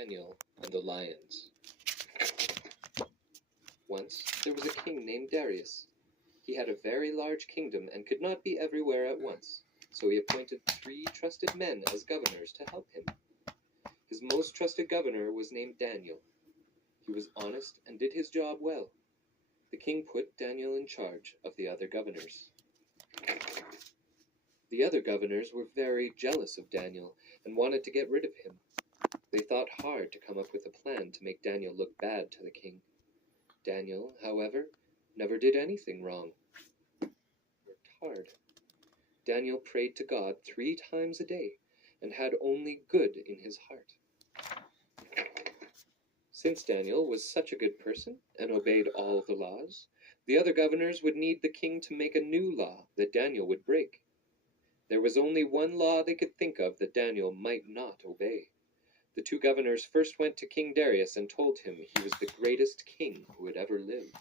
Daniel and the Lions. Once there was a king named Darius. He had a very large kingdom and could not be everywhere at once, so he appointed 3 trusted men as governors to help him. His most trusted governor was named Daniel. He was honest and did his job well. The king put Daniel in charge of the other governors. The other governors were very jealous of Daniel and wanted to get rid of him. They thought hard to come up with a plan to make Daniel look bad to the king. Daniel, however, never did anything wrong. Worked hard. Daniel prayed to God 3 times a day and had only good in his heart. Since Daniel was such a good person and obeyed all the laws, the other governors would need the king to make a new law that Daniel would break. There was only one law they could think of that Daniel might not obey. The 2 governors first went to King Darius and told him he was the greatest king who had ever lived.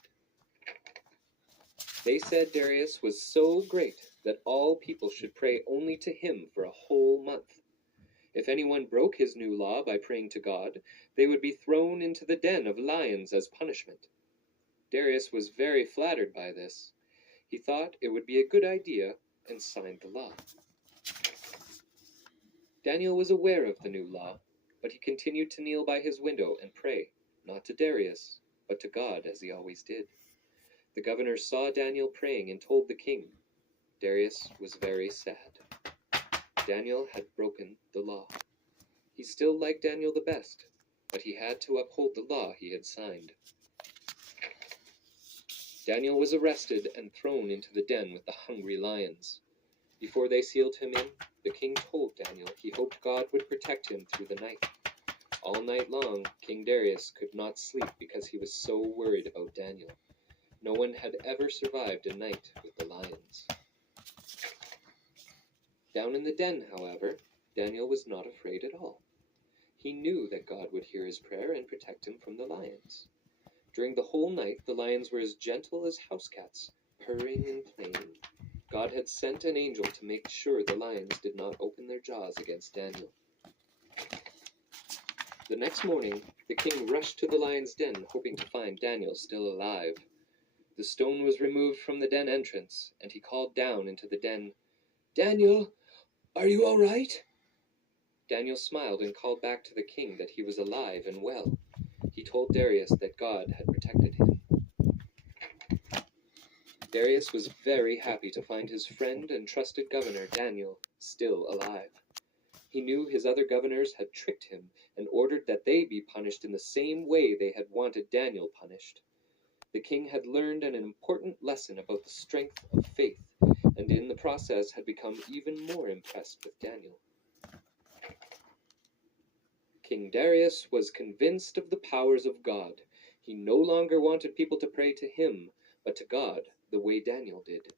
They said Darius was so great that all people should pray only to him for a whole month. If anyone broke his new law by praying to God, they would be thrown into the den of lions as punishment. Darius was very flattered by this. He thought it would be a good idea and signed the law. Daniel was aware of the new law, but he continued to kneel by his window and pray, not to Darius, but to God as he always did. The governors saw Daniel praying and told the king. Darius was very sad. Daniel had broken the law. He still liked Daniel the best, but he had to uphold the law he had signed. Daniel was arrested and thrown into the den with the hungry lions. Before they sealed him in, the king told Daniel he hoped God would protect him through the night. All night long, King Darius could not sleep because he was so worried about Daniel. No one had ever survived a night with the lions. Down in the den, however, Daniel was not afraid at all. He knew that God would hear his prayer and protect him from the lions. During the whole night, the lions were as gentle as house cats, purring and playing. God had sent an angel to make sure the lions did not open their jaws against Daniel. The next morning, the king rushed to the lion's den, hoping to find Daniel still alive. The stone was removed from the den entrance, and he called down into the den, "Daniel, are you all right?" Daniel smiled and called back to the king that he was alive and well. He told Darius that God had protected him. Darius was very happy to find his friend and trusted governor, Daniel, still alive. He knew his other governors had tricked him and ordered that they be punished in the same way they had wanted Daniel punished. The king had learned an important lesson about the strength of faith, and in the process had become even more impressed with Daniel. King Darius was convinced of the powers of God. He no longer wanted people to pray to him, but to God, the way Daniel did.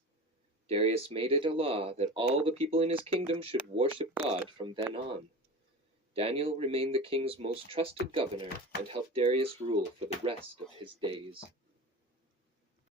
Darius made it a law that all the people in his kingdom should worship God from then on. Daniel remained the king's most trusted governor and helped Darius rule for the rest of his days.